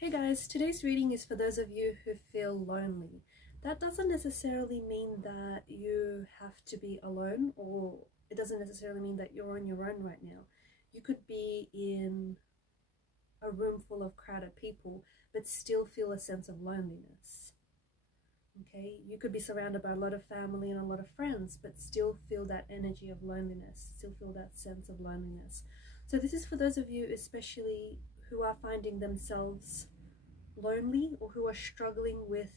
Hey guys, today's reading is for those of you who feel lonely. That doesn't necessarily mean that you have to be alone, or it doesn't necessarily mean that you're on your own right now. You could be in a room full of crowded people but still feel a sense of loneliness. Okay, you could be surrounded by a lot of family and a lot of friends but still feel that energy of loneliness, still feel that sense of loneliness. So this is for those of you especially who are finding themselves lonely, or who are struggling with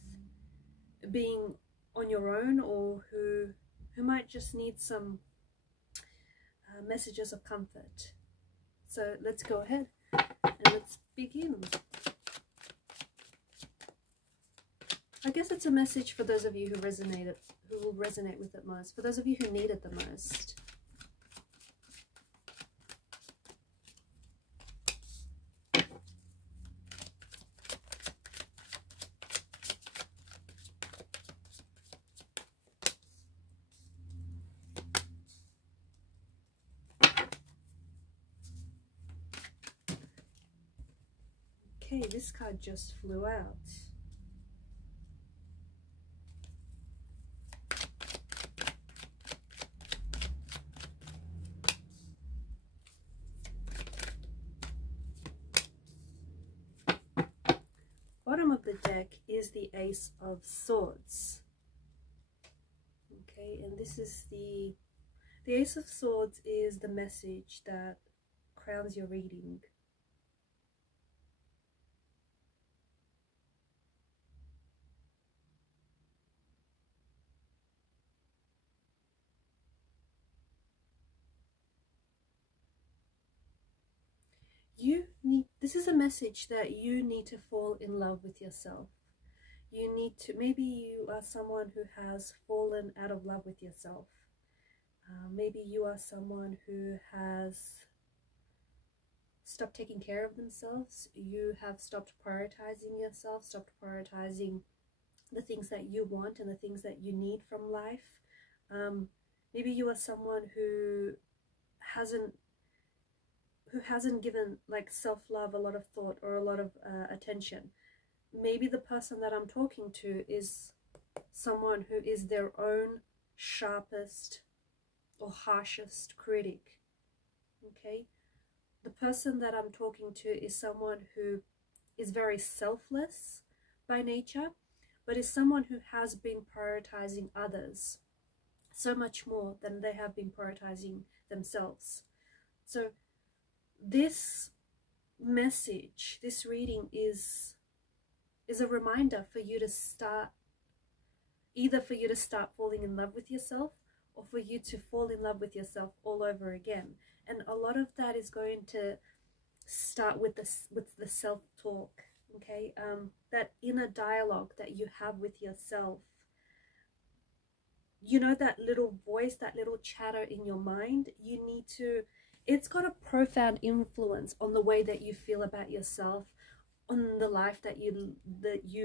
being on your own, or who might just need some messages of comfort. So let's go ahead and let's begin. I guess it's a message for those of you who will resonate with it most, for those of you who need it the most. Okay, this card just flew out. Bottom of the deck is the Ace of Swords. Okay, and this is the Ace of Swords is the message that crowns your reading. This is a message that you need to fall in love with yourself. You need to, maybe you are someone who has fallen out of love with yourself. Maybe you are someone who has stopped taking care of themselves. You have stopped prioritizing yourself, stopped prioritizing the things that you want and the things that you need from life. Maybe you are someone who hasn't given like self-love a lot of thought or a lot of attention. Maybe the person that I'm talking to is someone who is their own sharpest or harshest critic. Okay, the person that I'm talking to is someone who is very selfless by nature, but is someone who has been prioritizing others so much more than they have been prioritizing themselves. So this message, this reading is a reminder for you to start, either for you to start falling in love with yourself, or for you to fall in love with yourself all over again. And a lot of that is going to start with the self-talk, okay? That inner dialogue that you have with yourself. You know, that little voice, that little chatter in your mind, you need to, it's got a profound influence on the way that you feel about yourself, on the life that you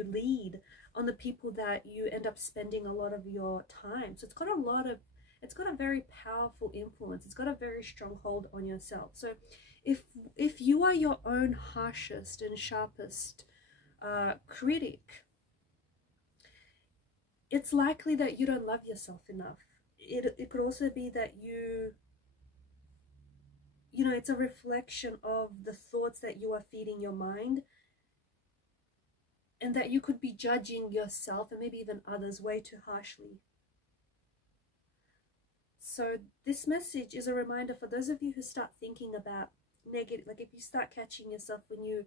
lead, on the people that you end up spending a lot of your time. So it's got a very powerful influence. It's got a very strong hold on yourself. So if you are your own harshest and sharpest critic, it's likely that you don't love yourself enough. It could also be that you know, it's a reflection of the thoughts that you are feeding your mind, and that you could be judging yourself and maybe even others way too harshly. So this message is a reminder for those of you who start thinking about negative, like if you start catching yourself when you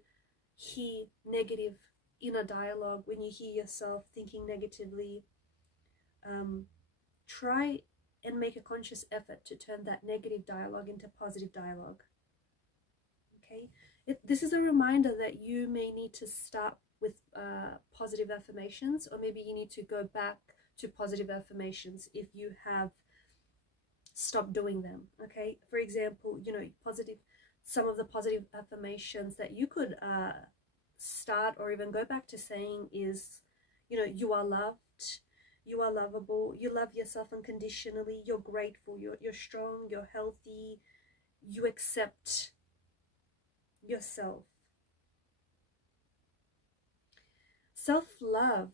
hear negative inner dialogue, when you hear yourself thinking negatively, try and make a conscious effort to turn that negative dialogue into positive dialogue. Okay, this is a reminder that you may need to start with positive affirmations, or maybe you need to go back to positive affirmations if you have stopped doing them. Okay, for example, you know, some of the positive affirmations that you could start or even go back to saying is, you know, you are loved, you are lovable, you love yourself unconditionally, you're grateful, you're strong, you're healthy, you accept yourself. Self-love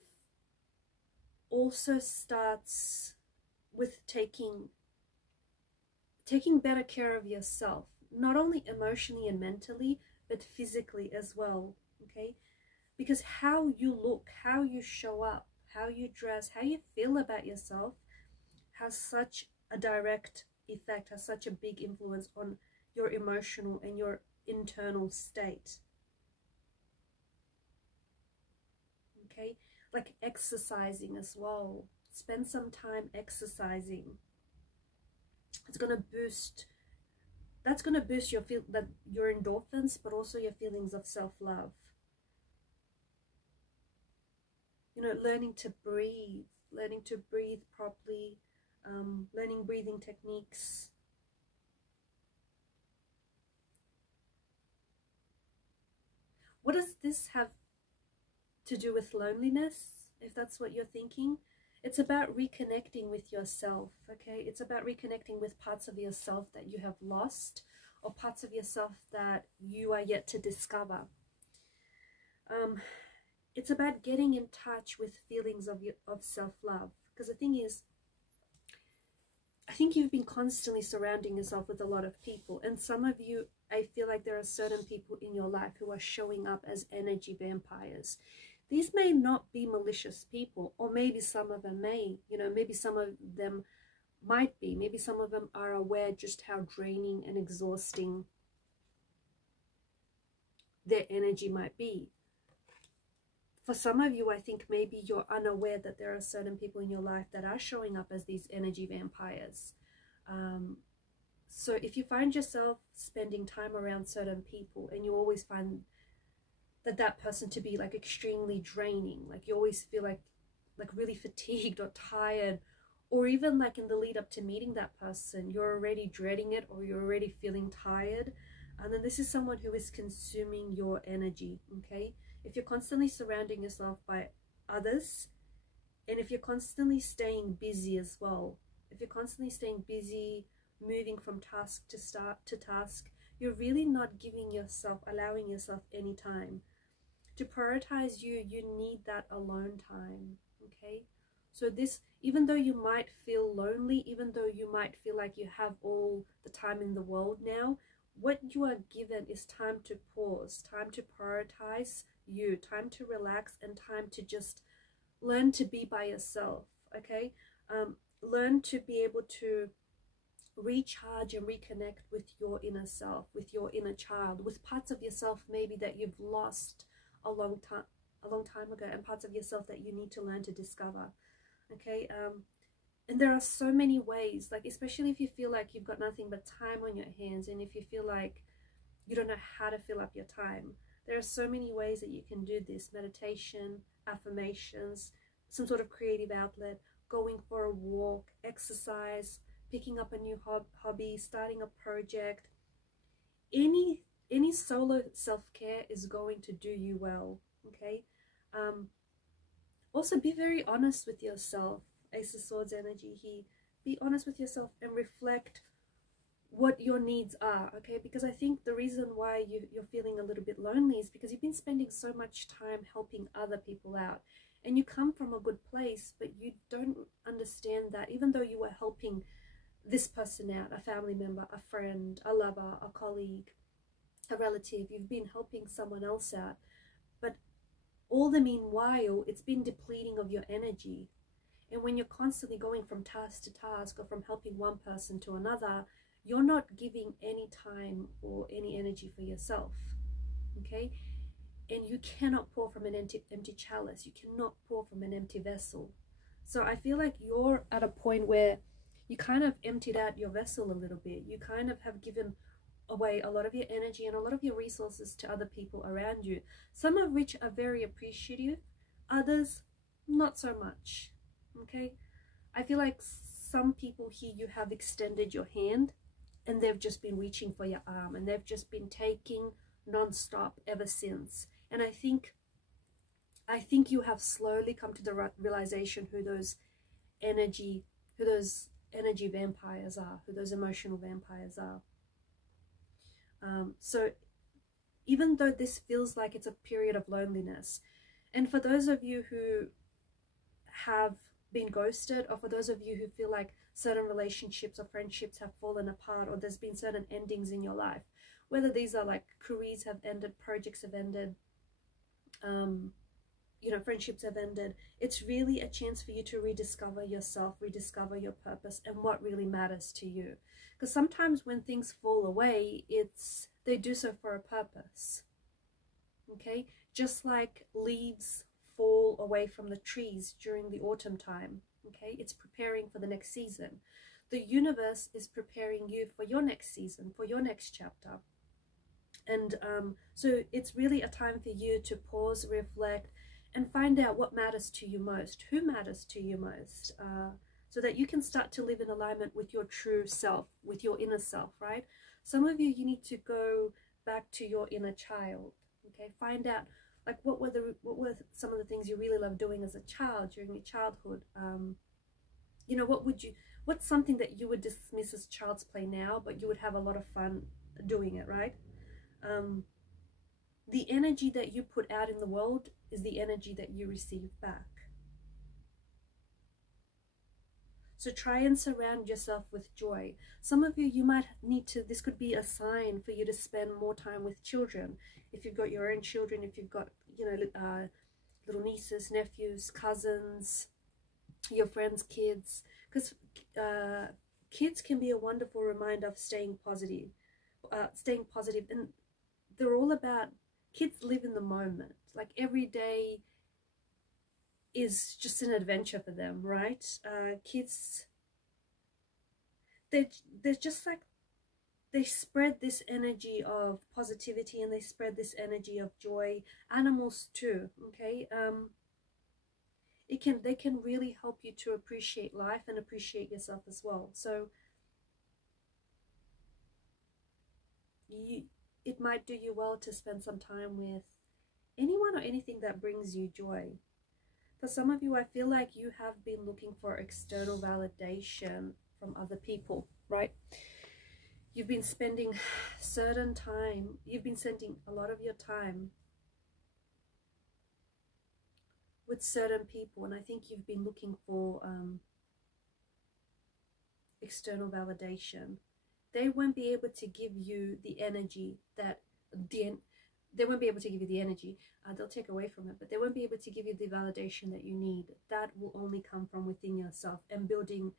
also starts with taking better care of yourself, not only emotionally and mentally, but physically as well, okay? Because how you look, how you show up, how you dress, how you feel about yourself has such a direct effect, has such a big influence on your emotional and your internal state. Okay, like exercising as well. Spend some time exercising. It's going to boost, that's going to boost your your endorphins, but also your feelings of self-love. You know, learning to breathe properly, learning breathing techniques. What does this have to do with loneliness, if that's what you're thinking? It's about reconnecting with yourself, okay? It's about reconnecting with parts of yourself that you have lost, or parts of yourself that you are yet to discover. It's about getting in touch with feelings of self-love. Because the thing is, I think you've been constantly surrounding yourself with a lot of people. And some of you, I feel like there are certain people in your life who are showing up as energy vampires. These may not be malicious people, or maybe some of them may, you know, maybe some of them might be. Maybe some of them are aware just how draining and exhausting their energy might be. For some of you, I think maybe you're unaware that there are certain people in your life that are showing up as these energy vampires. So if you find yourself spending time around certain people and you always find that person to be like extremely draining, like you always feel like really fatigued or tired, or even like in the lead up to meeting that person, you're already dreading it, or you're already feeling tired, and then this is someone who is consuming your energy, okay? If you're constantly surrounding yourself by others, and if you're constantly staying busy as well, if you're constantly staying busy, moving from task to task, you're really not allowing yourself any time. To prioritize you need that alone time, okay? So this, even though you might feel lonely, even though you might feel like you have all the time in the world now, what you are given is time to pause, time to prioritize you, time to relax, and time to just learn to be by yourself, okay? Learn to be able to recharge and reconnect with your inner self, with your inner child, with parts of yourself maybe that you've lost a long time ago, and parts of yourself that you need to learn to discover, okay? And there are so many ways, like especially if you feel like you've got nothing but time on your hands, and if you feel like you don't know how to fill up your time, there are so many ways that you can do this. Meditation, affirmations, some sort of creative outlet, going for a walk, exercise, picking up a new hobby, starting a project. Any solo self-care is going to do you well, okay? Also, be very honest with yourself. Ace of Swords energy here. Be honest with yourself and reflect what your needs are, okay? Because I think the reason why you're feeling a little bit lonely is because you've been spending so much time helping other people out, and you come from a good place, but you don't understand that even though you were helping this person out, a family member, a friend, a lover, a colleague, a relative, you've been helping someone else out, but all the meanwhile it's been depleting of your energy. And when you're constantly going from task to task, or from helping one person to another, you're not giving any time or any energy for yourself, okay? And you cannot pour from an empty chalice. You cannot pour from an empty vessel. So I feel like you're at a point where you kind of emptied out your vessel a little bit. You kind of have given away a lot of your energy and a lot of your resources to other people around you, some of which are very appreciative, others not so much, okay? I feel like some people here, you have extended your hand and they've just been reaching for your arm, and they've just been taking non-stop ever since. And I think you have slowly come to the realization who those energy vampires are, who those emotional vampires are. So even though this feels like it's a period of loneliness, And for those of you who have been ghosted, or for those of you who feel like certain relationships or friendships have fallen apart, or there's been certain endings in your life, whether these are like careers have ended, projects have ended, you know, friendships have ended, it's really a chance for you to rediscover yourself, rediscover your purpose and what really matters to you. Because sometimes when things fall away, they do so for a purpose. Okay, just like leaves fall away from the trees during the autumn time. Okay, it's preparing for the next season. The universe is preparing you for your next season, for your next chapter. And so it's really a time for you to pause, reflect, and find out what matters to you most, who matters to you most, so that you can start to live in alignment with your true self, with your inner self, right? Some of you need to go back to your inner child, okay? Find out, like, what were some of the things you really loved doing as a child, during your childhood? You know, what's something that you would dismiss as child's play now, but you would have a lot of fun doing it, right? The energy that you put out in the world is the energy that you receive back. So try and surround yourself with joy. Some of you might need to, this could be a sign for you to spend more time with children. If you've got your own children, if you've got, you know, little nieces, nephews, cousins, your friends' kids. Because kids can be a wonderful reminder of staying positive. And they're all about, kids live in the moment. Like every day is just an adventure for them, right? Kids, they're just like, they spread this energy of positivity and they spread this energy of joy. Animals too, okay? They can really help you to appreciate life and appreciate yourself as well. So it might do you well to spend some time with anyone or anything that brings you joy. For some of you, I feel like you have been looking for external validation from other people, right? You've been spending you've been spending a lot of your time with certain people, and I think you've been looking for external validation. They won't be able to give you the energy that they won't be able to give you the energy. They'll take away from it, but they won't be able to give you the validation that you need. That will only come from within yourself and building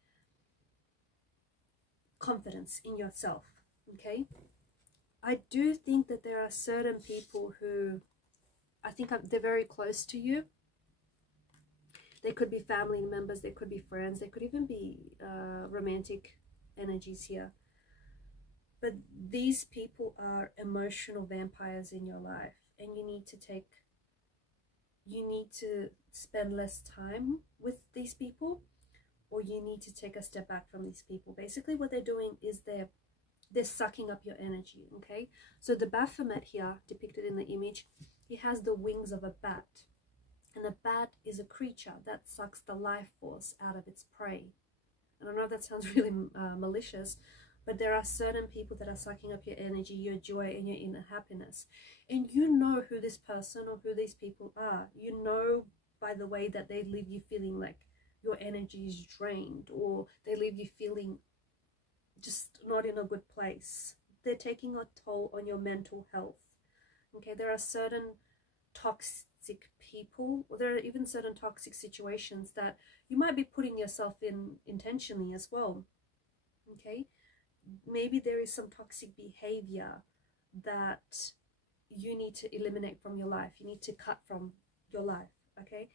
confidence in yourself, okay? I do think that there are certain people who, I think they're very close to you. They could be family members, they could be friends, they could even be romantic energies here. But these people are emotional vampires in your life, and you need to spend less time with these people, or you need to take a step back from these people. Basically what they're doing is they're sucking up your energy, okay? So the Baphomet here, depicted in the image, he has the wings of a bat. And a bat is a creature that sucks the life force out of its prey. And I know that sounds really malicious, but there are certain people that are sucking up your energy, your joy, and your inner happiness. And you know who this person or who these people are. You know by the way that they leave you feeling like your energy is drained, or they leave you feeling just not in a good place. They're taking a toll on your mental health. Okay, there are certain toxic people, or there are even certain toxic situations that you might be putting yourself in intentionally as well. Okay, maybe there is some toxic behavior that you need to eliminate from your life. You need to cut from your life, okay?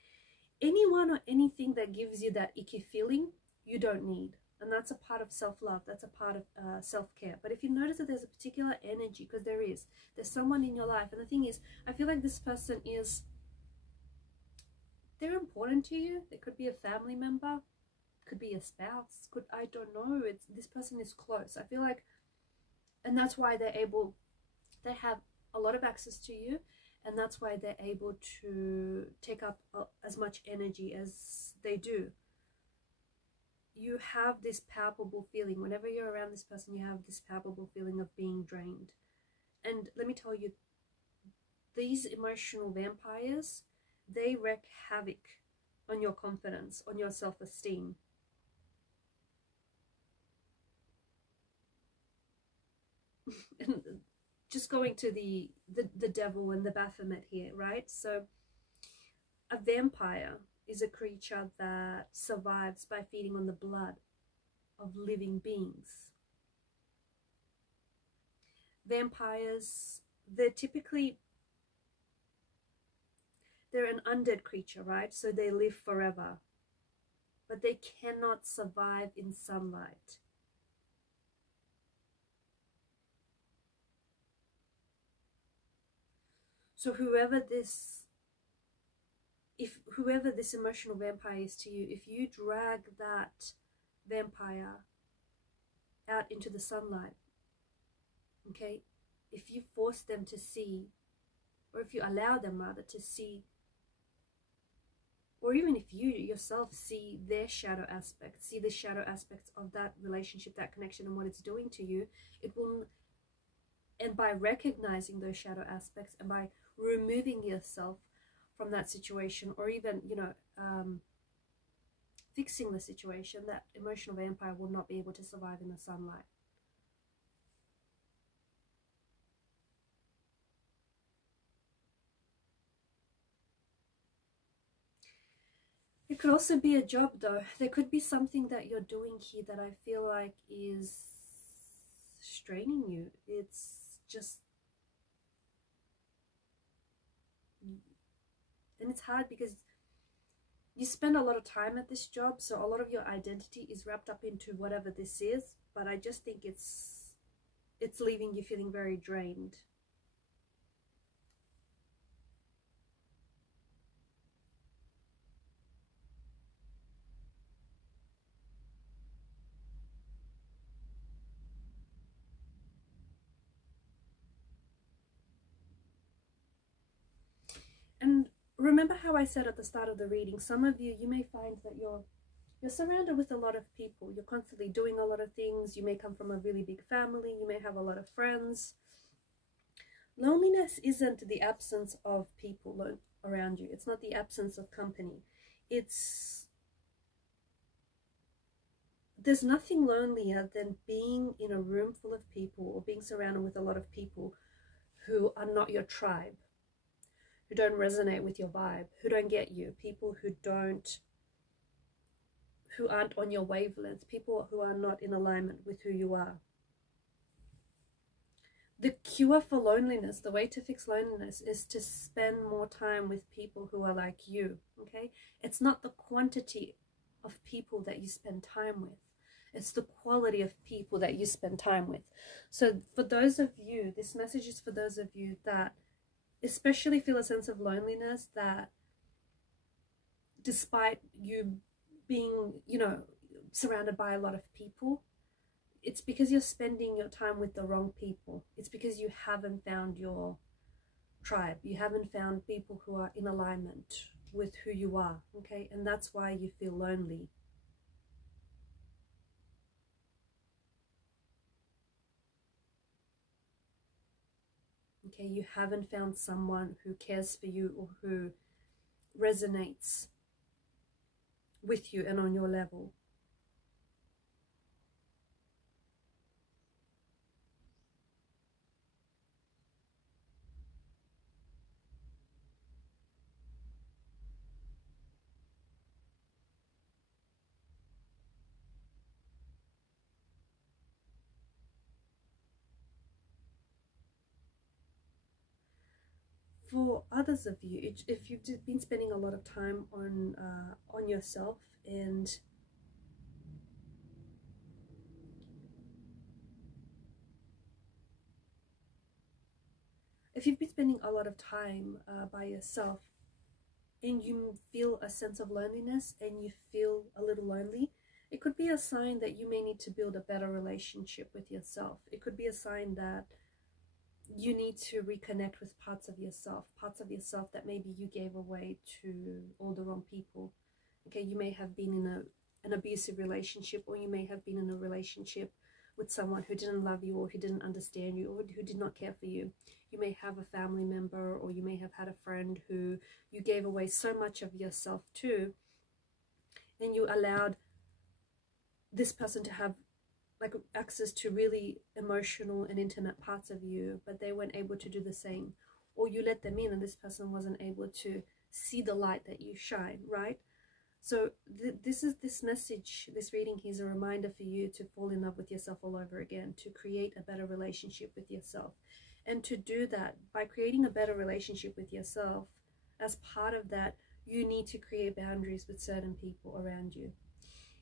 Anyone or anything that gives you that icky feeling, you don't need. And that's a part of self-love. That's a part of self-care. But if you notice that there's a particular energy, because there's someone in your life, and the thing is, I feel like this person they're important to you. They could be a family member, could be a spouse, I don't know. This person is close. I feel like, and that's why they have a lot of access to you, and that's why they're able to take up as much energy as they do. You have this palpable feeling. Whenever you're around this person, you have this palpable feeling of being drained. And let me tell you, these emotional vampires, they wreak havoc on your confidence, on your self-esteem. And just going to the devil and the Baphomet here, right? So a vampire is a creature that survives by feeding on the blood of living beings. Vampires, they're an undead creature, right? So they live forever, but they cannot survive in sunlight. So whoever this emotional vampire is to you, if you drag that vampire out into the sunlight, okay, if you force them to see, or if you allow them rather to see, or even if you yourself see their shadow aspects, see the shadow aspects of that relationship, that connection, and what it's doing to you, it will, and by recognizing those shadow aspects and by removing yourself from that situation, or even, you know, fixing the situation, that emotional vampire will not be able to survive in the sunlight. It could also be a job, though. There could be something that you're doing here that I feel like is straining you. It's just, and it's hard because you spend a lot of time at this job, so a lot of your identity is wrapped up into whatever this is, but I just think it's leaving you feeling very drained. And remember how I said at the start of the reading, some of you may find that you're surrounded with a lot of people. You're constantly doing a lot of things. You may come from a really big family. You may have a lot of friends. Loneliness isn't the absence of people around you. It's not the absence of company. There's nothing lonelier than being in a room full of people, or being surrounded with a lot of people who are not your tribe, who don't resonate with your vibe, who don't get you, people who aren't on your wavelength, people who are not in alignment with who you are. The cure for loneliness, the way to fix loneliness, is to spend more time with people who are like you, okay? It's not the quantity of people that you spend time with. It's the quality of people that you spend time with. So for those of you, this message is for those of you that especially feel a sense of loneliness, that despite you being, you know, surrounded by a lot of people, it's because you're spending your time with the wrong people. It's because you haven't found your tribe. You haven't found people who are in alignment with who you are, okay? And that's why you feel lonely. Okay, you haven't found someone who cares for you or who resonates with you and on your level. For others of you, if you've been spending a lot of time on yourself, and if you've been spending a lot of time by yourself, and you feel a sense of loneliness and you feel a little lonely, it could be a sign that you may need to build a better relationship with yourself. It could be a sign that you need to reconnect with parts of yourself that maybe you gave away to all the wrong people. Okay, you may have been in an abusive relationship, or you may have been in a relationship with someone who didn't love you, or who didn't understand you, or who did not care for you. You may have a family member, or you may have had a friend who you gave away so much of yourself to, and you allowed this person to have like access to really emotional and intimate parts of you, but they weren't able to do the same. Or you let them in and this person wasn't able to see the light that you shine, right? So this message, this reading here is a reminder for you to fall in love with yourself all over again, to create a better relationship with yourself. And to do that, by creating a better relationship with yourself, as part of that, you need to create boundaries with certain people around you.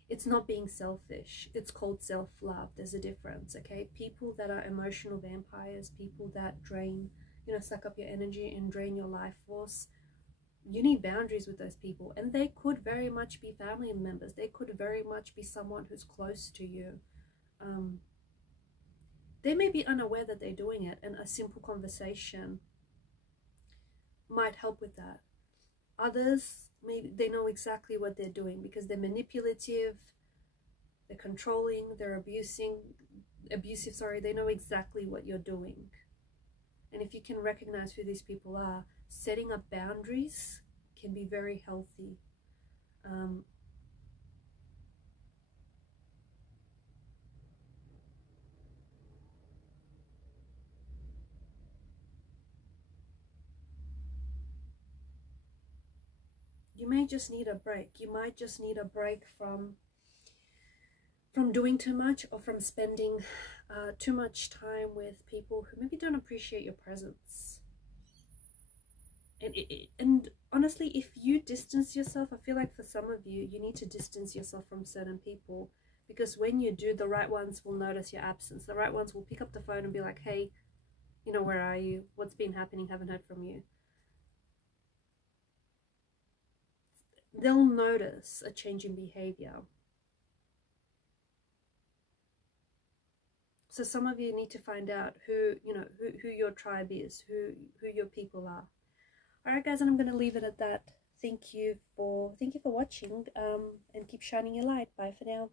It's not being selfish. It's called self-love. There's a difference, okay? People that are emotional vampires, people that drain, you know, suck up your energy and drain your life force, you need boundaries with those people. And they could very much be family members. They could very much be someone who's close to you. They may be unaware that they're doing it, and a simple conversation might help with that. Others, maybe they know exactly what they're doing because they're manipulative, they're controlling, they're abusive, sorry. They know exactly what you're doing. And if you can recognize who these people are, setting up boundaries can be very healthy. You may just need a break. You might just need a break from doing too much, or from spending too much time with people who maybe don't appreciate your presence. And honestly, if you distance yourself, I feel like for some of you, you need to distance yourself from certain people, because when you do, the right ones will notice your absence. The right ones will pick up the phone and be like, hey, you know, where are you? What's been happening? Haven't heard from you. They'll notice a change in behavior. So some of you need to find out who, you know, who your tribe is, who your people are. All right, guys, and I'm going to leave it at that. Thank you for watching, and keep shining your light. Bye for now.